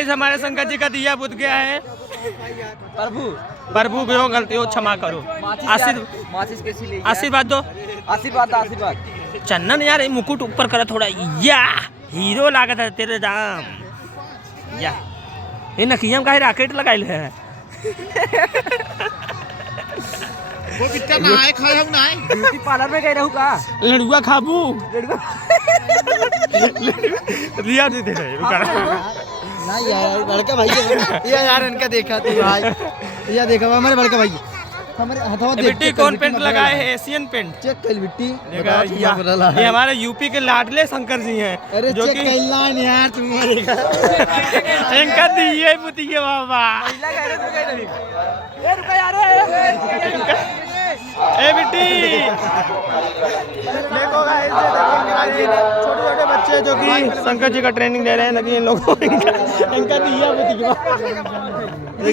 Guys हमारे शंकर जी का दिया बुझ गया है। प्रभु जो गलती हो क्षमा करो। आशीर्वाद दो। आशीर्वाद। चंदन यार मुकुट ऊपर करा थोड़ा, या हीरो लागत है तेरे दाम। या ये नकियम का रॉकेट लगाइल है। वो बिट्टा नहाए खाए हम नहाए ब्यूटी पार्लर में गए रहू का लड़ुआ खाबू रिया दे दे रुका ना यार बड़का भाई ये यार इनका देखा तू भाई ये देखा हमारे बड़का भाई हमारे हथवा देख बिट्टी कौन पेंट लगाए है? Asian paint. चेक कर बिट्टी ये हमारे यूपी के लाडले शंकर जी हैं। अरे जो चेक कि कर यार तुम्हारे इनका दिए पुतिए बाबा। ये रुका यार ए बिट्टी देखो गाइस, छोटे छोटे बच्चे जो कि शंकर जी का ट्रेनिंग ले रहे हैं, लेकिन इन लोगों को इनका दिया पुतिए।